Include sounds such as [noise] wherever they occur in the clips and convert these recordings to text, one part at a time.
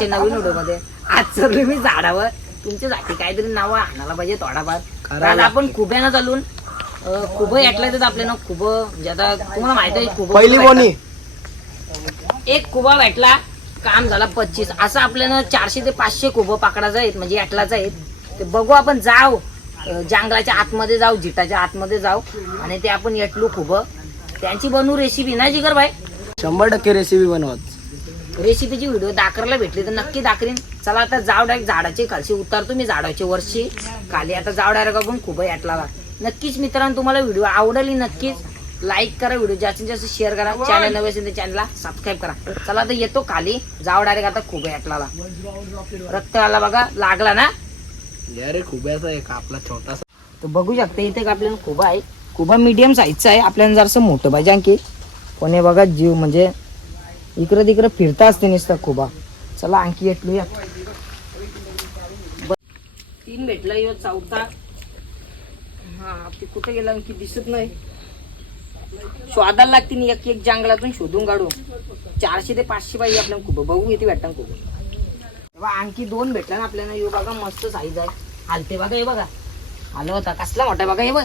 आजच्या नवीन व्हिडिओमध्ये आज चाललोय मी झाडावर. तुमच्यासाठी काहीतरी नाव आणायला पाहिजे थोडाफार. आज आपण खुब्यानं चालून खुब याटला तर आपल्याला खुब म्हणजे आता तुम्हाला माहीत आहे खुब पहिली बोनी. एक कुबा भेटला काम झाला पच्चीस. असं आपल्याला चारशे ते पाचशे कुबं पकडायचं आहेत म्हणजे याटलाच आहेत. ते बघू आपण जाऊ जंगलाच्या आतमध्ये जाऊ जिटाच्या आतमध्ये जाऊ आणि ते आपण येटलू खुबं. त्यांची बनवू रेसिपी ना जिगर भाई. शंभर टक्के रेसिपी बनवत. रेसिपीची व्हिडिओ दाखरला भेटली तर नक्की दाखरीन चला आता जाऊ डायरेक्ट झाडाचे खालशी उतरतो मी झाडाच्या वरची. खाली आता जाऊ डायरेक्ट आपण खूप याटला नक्कीच मित्रांनो तुम्हाला व्हिडिओ आवडली नक्कीच लाईक करा व्हिडिओ जास्तीत जास्त शेअर करा. चॅनल नवे असेल तर चॅनलला सबस्क्राईब करा. चला आता येतो खाली. जाऊ डायरेक्ट आता खूप याटला रक्त आला बघा लागला ना? अरे खुब्याचा एक आपला छोटासा. तर बघू शकता इथे का आपल्याला खुबा आहे. खुबा मीडियम साईजचा आहे. आपल्याला जरासं मोठं पाहिजे आणखी. पण हे बघा जीव म्हणजे इकडं तिकडं फिरता असते नुसतं खूप चला आणखी येटलूया ब- तीन भेटला यो चौथा. हा ते कुठे गेला आणखी दिसत नाही. शोधायला लागते एक एक जंगलातून शोधून काढू चारशे ते पाचशे पाहिजे आपल्याला खूप बघू किती भेटतात खूप तेव्हा आणखी दोन भेटला ना आपल्याला. यो बघा मस्त साईज आहे. हालते बघा हे बघा. आलो होता. कसला मोठा बघा हे बघ.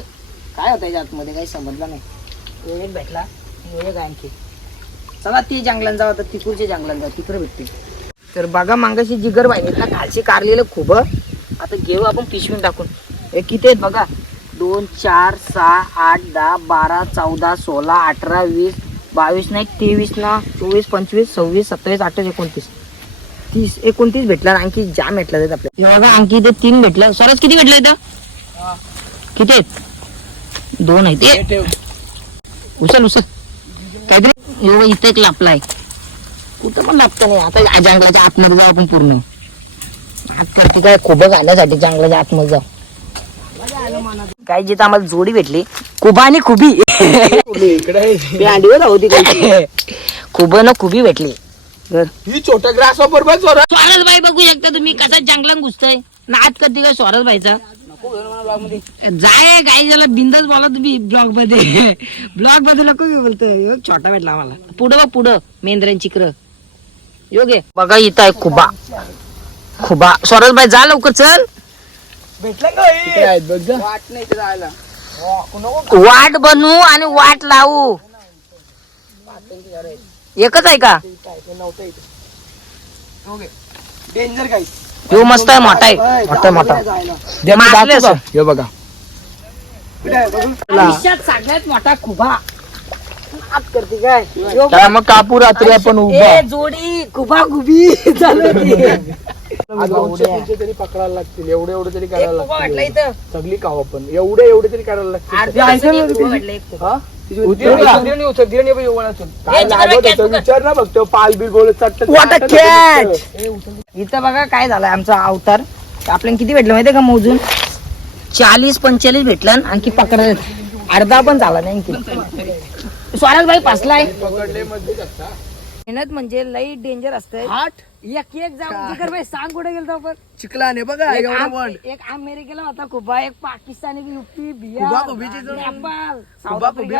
काय होतं याच्या आतमध्ये काही समजलं नाही. एक भेटला एक आणखी. चला ते जंगलात जाऊ आता तिकडच्या जंगलात जाऊ तिकडे भेटते. तर बघा मागाशी जिगर ना खालची कारलेलं खूप आता घेऊ आपण पिशवीन टाकून. हे किती आहेत बघा? दोन चार सहा आठ दहा बारा चौदा सोळा अठरा वीस बावीस ना एक तेवीस ना चोवीस पंचवीस सव्वीस सत्तावीस अठ्ठावीस एकोणतीस. तीस एकोणतीस भेटला आणि आणखी जाम भेटला हे बघा आणखी इथे तीन भेटलं सरस किती भेटलं इथं? किती आहेत? दोन आहेत. उचल उचल. काहीतरी एवढं इथं एक लापलाय. कुठं पण लापतं नाही. आता या जंगलाच्या आतमध्ये जाऊ आपण पूर्ण. आत करते काय? खुबं घालण्यासाठी जंगलाच्या आतमध्ये जाऊ. काय जिथं आम्हाला जोडी भेटली. कुबा आणि खुबी इकडे आहे. अंडीवर होती काय खुब न खुबी भेटली. ही छोटा ग्रास वापर बघू शकता तुम्ही कसा जंगलात घुसतय. नाच करते काय स्वराज बाईचा जाय काय झाला बिंदास बोला तुम्ही ब्लॉगमध्ये ब्लॉगमध्ये नको बोलतोय छोटा भेटला आम्हाला. पुढं बघ पुढं मेंद्रांची चिकर योगे बघा इथं आहे खुबा. खुबा. स्वराज बाई जा लवकर चल. वाट बनवू आणि वाट लावू. एकच आहे का? डेंजर काही ह्यो मस्त आहे मोठा आहे. मोठा मोठा मारले असं. हे बघा आयुष्यात सगळ्यात मोठा खुबा. नाच करते काय? यो त्याला मग कापू रात्री आपण उभा. ए जोडी खुबा खुबी [laughs] चालू होती. [laughs] आज दोनशे तीनशे तरी पकडायला लागतील. एवढे एवढे तरी एक करायला खुबा वाटला लागतील इथं. सगळी खाऊ आपण एवढे एवढे तरी करायला लागतील. अर्धी वाजता एक खुबा वाटला, एक खुबा. हा? विचार ना बघतो पाल बिल बोलत! इथं बघा काय झालं आमचा अवतार. आपल्याला किती भेटलं माहितीये का मोजून? चाळीस पंचेचाळीस भेटलं आणखी पकडायला अर्धा पण झाला नाही आणखी. स्वराज भाई फसलाय. पकडले मजबूत असता मेहनत म्हणजे लई डेंजर असतंय. आठ. एक एक जाऊन जिकर भाई सांग कुठे गेलो आपण? चिखलाने बघा एक एवढा आम- पण एक अमेरिकेला होता कुबा एक पाकिस्तान युपी कुबा, बिहार कुबीची जो- नेपाळ साऊथ कुबा, आफ्रिका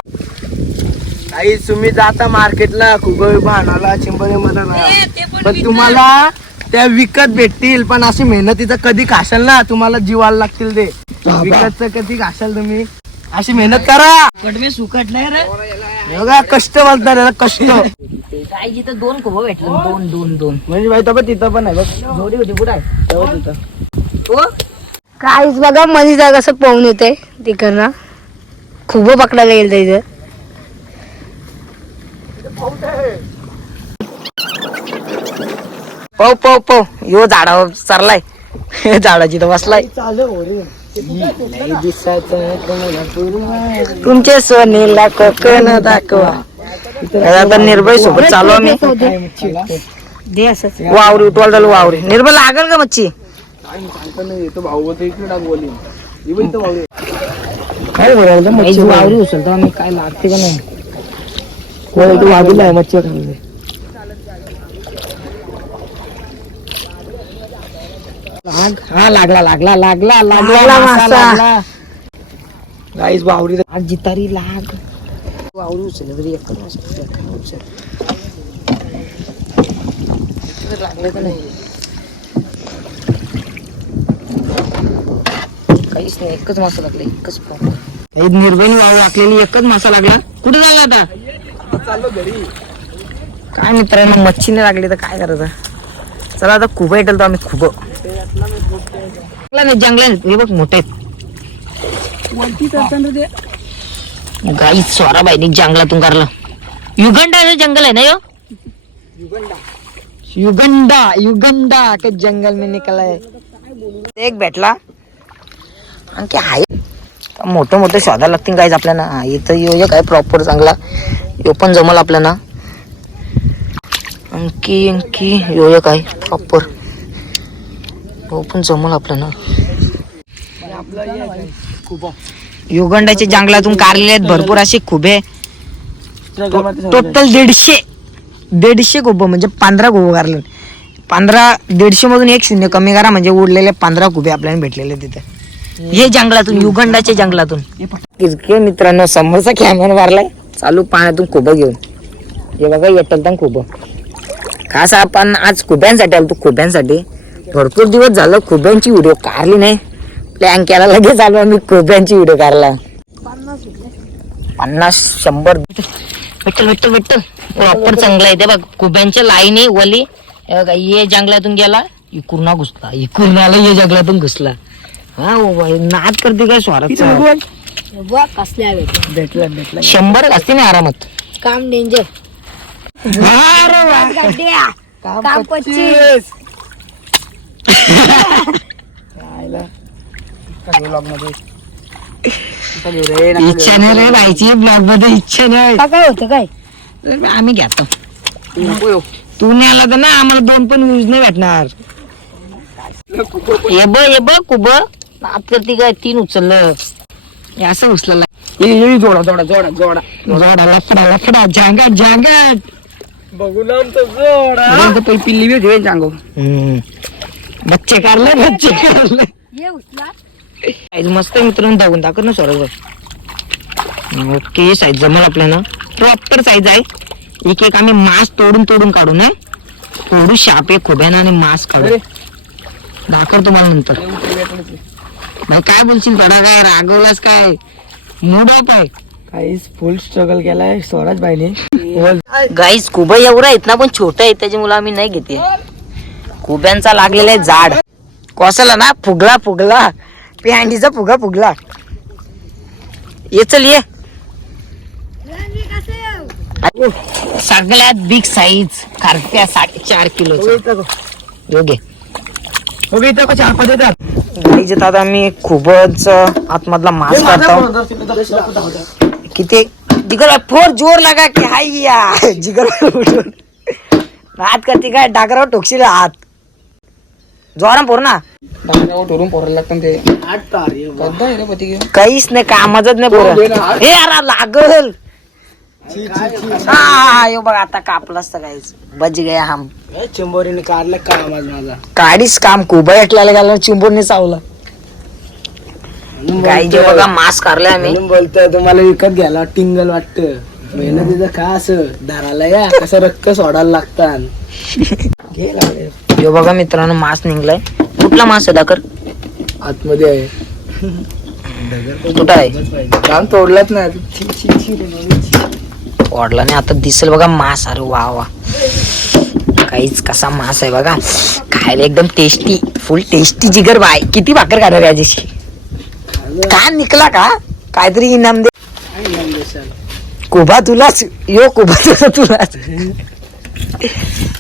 काही तुम्ही जाता मार्केटला खूप भानाला चिंबरे ए, ते पण पण विकणार. तुम्हाला त्या विकत भेटतील पण अशी मेहनतीचं कधी खाशाल ना तुम्हाला जीवाला लागतील ते. विकतचं कधी खाशाल तुम्ही? अशी मेहनत करा. कडवे सुकटलाय रे. हे बघा कष्ट बोलतात याला कष्ट. काय जिथं दोन खुबा भेटलं दोन दोन दोन. म्हणजे तर तिथं पण आहे बघ. जोडी होती कुठं आहे? तेव्हा तिथं. तो काहीच बघा मध्ये जागा असं पाहून येते तिकडनं. खूप पकडायला गेलं इथं. पव पव पव यो झाडावर चरलाय [laughs] झाडाची तर बसलाय. तुमचे सोनेला कोकण दाखवा. आता निर्भय सोबत चालू आम्ही. दे असंच वावरी वावरी. निर्भय लागल का मच्छी. काय बोलायला वावरी उचलतो आम्ही. काय लागते का नाही? इथं बाजूला आहे मच्छी. खाली लाग. हा लागला लागला लागला लागला लागला मासा. लागला. गाईस बावरी आज जितारी लाग. वावरी उचल तरी एक उचल लागले का नाही काहीच नाही एकच मासा लागला एकच काही वाळू लागलेली एकच मासा लागला. कुठे झाला आता? चाललो घरी काय मित्रांनो मच्छीने लागली तर काय करायचं? चला आता खूप येटल तो आम्ही खूप. नाही जंगला हे बघ मोठे गाई स्वरा बाईने जंगलातून काढलं युगंडाचं जंगल आहे ना यो युगंडा युगंडा के जंगल में निकला है एक भेटला आणखी आहे मोठं मोठं शोधायला लागतील काहीच आपल्याला हा, इथं यो एक आहे प्रॉपर चांगला यो पण जमल आपल्याला आणखी आणखी यो एक आहे प्रॉपर हो पण जमल आपल्याला युगंडाच्या जंगलातून कारलेले आहेत. भरपूर असे खुबे. टोटल दीडशे दीडशे खुबं म्हणजे पंधरा खुबं कारले पंधरा दीडशे मधून एक शून्य कमी करा म्हणजे उरलेले पंधरा खुबे आपल्याला भेटलेले तिथे. हे जंगलातून युगंडाच्या जंगलातून. किरके मित्रांनो समोरचा कॅमेरा मारलाय. चालू पाण्यातून खुबं घेऊन. हे बघा येटलतान खुबं. खास आपण आज खुब्यांसाठी आलो खुब्यांसाठी. भरपूर दिवस झालं खुब्यांची व्हिडिओ काढली नाही. प्लॅन केला लगेच आलो आम्ही खुब्यांची व्हिडिओ काढला पन्नास शंभर. भेटल भेटल भेटल प्रॉपर चांगला आहे ते बघ. खुब्यांच्या लाईनी वली. हे बघा, ये जंगलातून गेला इकुर्ना घुसला. इकुर्नाला ये जंगलातून घुसला. हा ओ बाई, नाद करते काय स्वारात कसल्या भेटला भेटला. शंभर असते ना आरामात. काम डेंजर. काम पच्चीस. [laughs] इच्छा नाही रे राहायची ब्लॉगमध्ये इच्छा नाही. काय होतं काय? आम्ही घेतो. येऊ. तू नाही आला तर ना आम्हाला दोन पण व्ह्यूज नाही भेटणार. ये ब ये ब कुब. नात करते काय तीन उचललं. हे असं उचललं. ये, ये, जोडा जोडा जोडा जोडा. जोडा लफडा लफडा झांगाट झांगाट बघू ना आमचा जोडा. तो पिल्ली बी घेऊन सांगू हम्म. बच्चे काढले बच्चे काढले. ये उचला. साईज मस्त आहे मित्रांनो दाखवून दाखव ना स्वराज ओके साईज जमल आपल्याला प्रॉपर साईज आहे. एक एक आम्ही मांस तोडून तोडून काढू ना तोडू शाप खोब्यानं आणि मांस काढू. दाखव तुम्हाला नंतर. नाही. काय बोलशील थोडा काय रागवलास काय? मूड ऑफ आहे. काहीच फुल स्ट्रगल केलाय स्वराज भाईने. गाईस कुबा एवढा आहेत ना पण छोटा आहे त्याच्यामुळे आम्ही नाही घेते. कुब्यांचा लागलेला आहे झाड कोसला ना फुगला फुगला. पिहांडीचा फुगा फुगला. ये चल ये. सगळ्यात बिग साईज कार्प्या साडेचार किलो योग्य ओके इथं चार पाच येतात आता आम्ही खूपच आतमधला मास काढतो. किती जिगर फोर जोर लागा की हाय या. जिगर उठून हात करते काय? डागरावर टोकशील हात. जोरा पोर ना. ठरून पोरायला लागतं ते. आठ तार कद्दा आहे रे पती घेऊन काहीच नाही कामाचंच नाही पोर. हे अरे लागल. हा यो बघ आता कापलास तर काहीच. बज गया हम. चिंबोरीने काढलं का आवाज माझा? काडीच काम कुबा एटल्याला गेला चिंबूरने चावला. गाई जे बघा मास काढलाय आम्ही. म्हणून बोलतोय तुम्हाला विकत घ्यायला टिंगल वाटत. मेहनतीचं का असं? दाराला या कसं रक्त सोडायला लागतात [laughs] घे लागले. यो बघा मित्रांनो मास निघलाय. कुठला मास आहे दाकर आतमध्ये आहे. कुठं आहे? काम तोडलाच नाही. वाढला नाही आता दिसेल बघा मास. अरे वा वा. काहीच कसा मास आहे बघा. खायला एकदम टेस्टी फुल टेस्टी जिगर बाय. किती भाकर काढणार याच्याशी का निकला का? काहीतरी इनाम दे? कुबा तुलाच यो कुबा तुला तुलाच.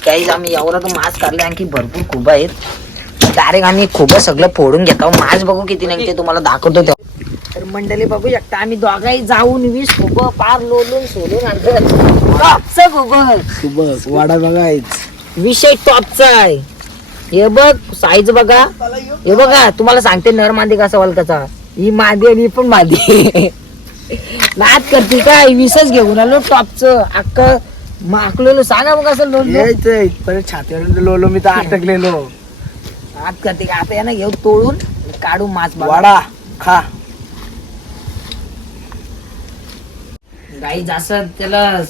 काहीच आम्ही एवढा तर मास काढले आणखी भरपूर खुबा आहेत. डायरेक्ट आम्ही खुबा सगळं फोडून घेतो. मास बघू किती नाही ते तुम्हाला दाखवतो तेव्हा. तर मंडळी बघू शकता आम्ही दोघाही जाऊन वीस खुब पार लोलून सोलून आणतो बघ वाडा बघायच विषय टॉपचा आहे. हे बघ साईज बघा. हे बघा तुम्हाला सांगते नर मादी कसा वलकाचा? ही मादी आणि पण मादी. [laughs] नाद करते काय विसच घेऊन आलो टॉपचं. माकलेलो सांगा मग असं लोणलं? यायचं इथपर्यंत छातीवर लोलो मी तर अटकलेलो. नाद करते का? आता यांना घेऊ तोडून काढू मास. वाडा खा. गाई जसं त्याला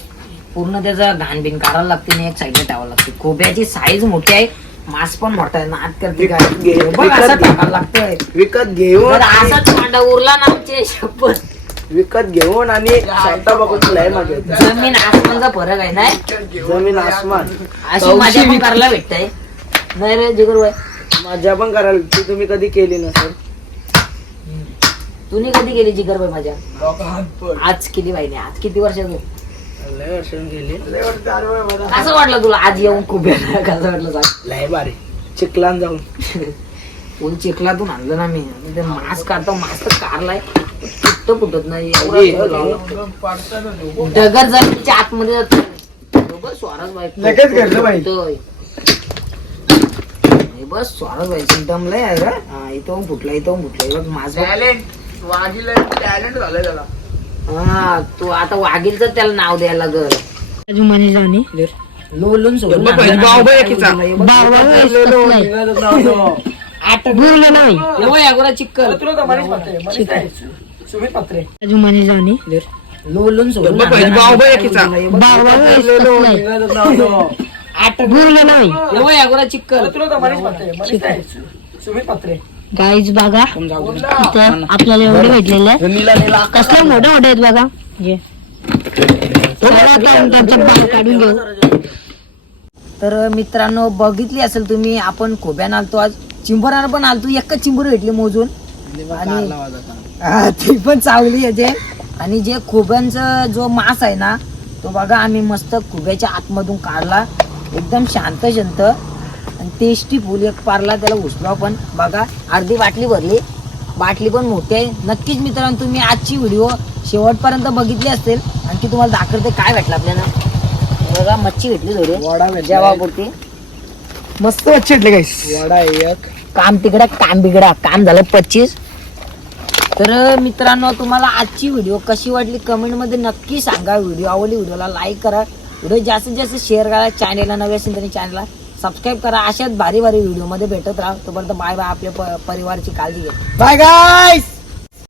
पूर्ण त्याचा घाण बिन काढायला लागते आणि एक साईडला ठेवावं लागते. कोब्याची साईज मोठी आहे मास पण मोठा आहे. नाद करते काय घे- बघ विकत असं घे. टाकायला लागतंय. विकत घेऊन जर असाच मांडा उरला ना आमचे शपथ. विकत घेऊन आणि स्वतः बघून लय मजा येते. जमीन आसमानचा फरक आहे नाही? जमीन आसमान. अशी मजा पण करायला भेटते. नाही रे जिगर भाई मजा पण करायला ती तुम्ही कधी केली नसेल. तुम्ही कधी केली जिगर भाई मजा आज केली बाईने आज किती वर्षाचं लय वर्षांनी केली कसं वाटलं तुला आज येऊन खूप कसं वाटलं सांग? लय भारी. चिखलान जाऊन. [laughs] फुल चिखलातून आणलं ना मी. आणि ते मास काढतो मास तर कारलाय. फुटत फुटत नाही. डगर जमिनीच्या आतमध्ये जातो बाई लगेच घडलं बाई. फुटतोय. हे बस स्वराज बाई दमलंय आहे का हा इथं फुटला इथं फुटला. बघ. टॅलेंट. झालं त्याला. हा तू आता वाघीलच त्याला नाव द्यायला लोलून सोडून बघ, एकीचा. नाही चिक्कल. सुमित पत्रे. लोलून सोडून बघ, एकीचा. सुमित पत्रे. गाईज बघा. इथं आपल्याला एवढे भेटलेले आहे. कसले मोठे मोठे आहेत बघा. जे चला आता त्यांचा भाग काढून घेऊ. तर मित्रांनो बघितली असेल तुम्ही आपण खोब्यान आलतो आज. चिंबरानं पण आलतो. एकच चिंबर भेटली मोजून. आणि हा, ती पण चावली आहे ते आणि जे खोब्यांचा जो मास आहे ना तो बघा आम्ही मस्त खोब्याच्या आतमधून काढला. एकदम शांत शांत आणि टेस्टी फुल एक पारला त्याला उचला पण. बघा अर्धी बाटली भरली. बाटली पण मोठी आहे. नक्कीच मित्रांनो तुम्ही आजची व्हिडिओ शेवटपर्यंत बघितली असेल आणखी तुम्हाला दाखवते काय भेटलं आपल्याला. बघा मच्छी भेटली थोडी. वडा. जेवापुरती. मस्त चिटले गाईस वडा आहे एक. काम तिकडा काम बिगडा. काम झालं पच्चीस. तर मित्रांनो तुम्हाला आजची व्हिडिओ कशी वाटली कमेंटमध्ये नक्की सांगा. व्हिडिओ आवडली व्हिडिओला लाईक करा. व्हिडिओ जास्तीत जास्त शेअर करा. चॅनेलला नवे असेल तरी चॅनलला सबस्क्राईब करा. अशाच भारी भारी व्हिडिओमध्ये भेटत राहा. तोपर्यंत बाय बाय आपल्या परिवारची परिवाराची काळजी घ्या. बाय गाईस